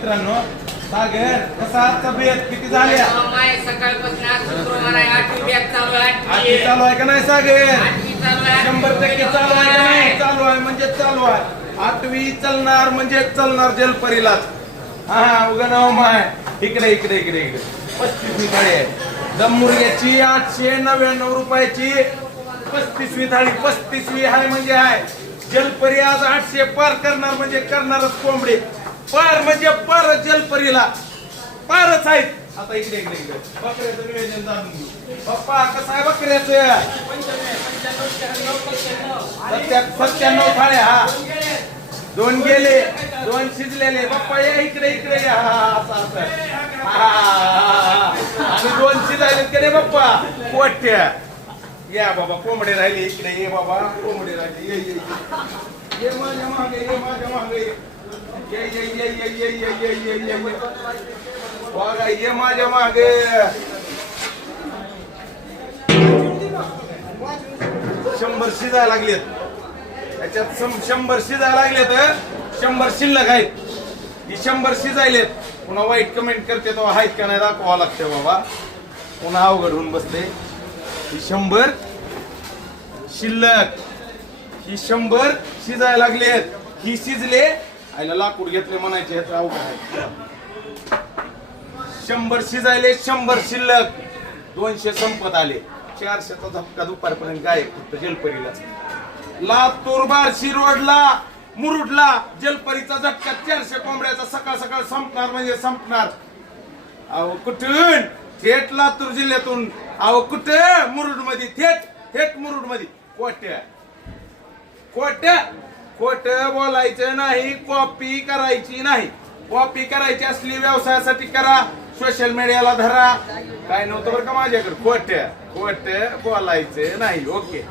मित्रांनो, सागर कसा तब्येत किती झाल्या? सकाळपासून आज शुक्रवार आहे, 8वी बॅच चालू आहे. आठवी चालू आहे का नाही सागर? 8वी चालू आहे. 100% चालू आहे का नाही? चालू आहे म्हणजे चालू आहे. 8वी चालणार म्हणजे चालणार जलपरीलाच. हा उगा नाव माय. इकडे इकडे इकडे इकडे 35वी थाळी आहे. दम मुर्ग्याची 899 रुपयाची 35वी थाळी. 35वी आहे म्हणजे आहे. जलपरी आज 800 पार करणार म्हणजे करणारच कोंबडी. पार म्हणजे पार जलपरीला पारच आहेत. आता इकडे इकडे इकडे बकऱ्याचं निवेदन जाणून घेऊ. पप्पा कसं आहे बकऱ्याचं? 97 थाळ्या. हा 2 गेले 2 शिजलेले. पप्पा या इकडे इकडे या. आणि 2 शिजायले के रे पप्पा कोठ्या. या बाबा कोंबडे राहिले इकडे. ये बाबा कोंबडे राहिले. ये ये ये माझ्या मागे ये माझ्या मागे ये ये ये ये ये ये ये ये ये ये बघा ये माझ्या मागे. 100 शिजायला लागलेत. त्याच्यात 100 शिजायला लागलेत. 100 शिल्लक आहेत. ही 100 शिजायलेत. पुन्हा वाईट कमेंट करते तो आहेत का नाही दाखवावं लागतं बाबा. पुन्हा अवघड होऊन बसते. ही 100 शिल्लक. ही 100 शिजायला लागलेत. ही शिजले आईला लाकूड घेतले म्हणायचे. ह्याचं अवघड आहे. 100 शिजायले 100 शिल्लक. 200 संपत आले. 400चा धक्का दुपारपर्यंत गायब फक्त जलपरीला. लातूर बार्शी रोडला मुरुडला जलपरीचा झटका. 400 कोंबड्याचा सकाळ सकाळ संपणार म्हणजे संपणार. अहो कुठून? थेट लातूर जिल्ह्यातून. अहो कुठं? मुरुड मध्ये. थेट मुरुड मध्ये. खोट बोलायचं नाही. कॉपी करायची नाही. कॉपी करायची असली व्यवसायासाठी करा. सोशल मीडियाला धरा. काय नव्हतं बरं का माझ्याकडे. खोट बोलायचं नाही. ओके.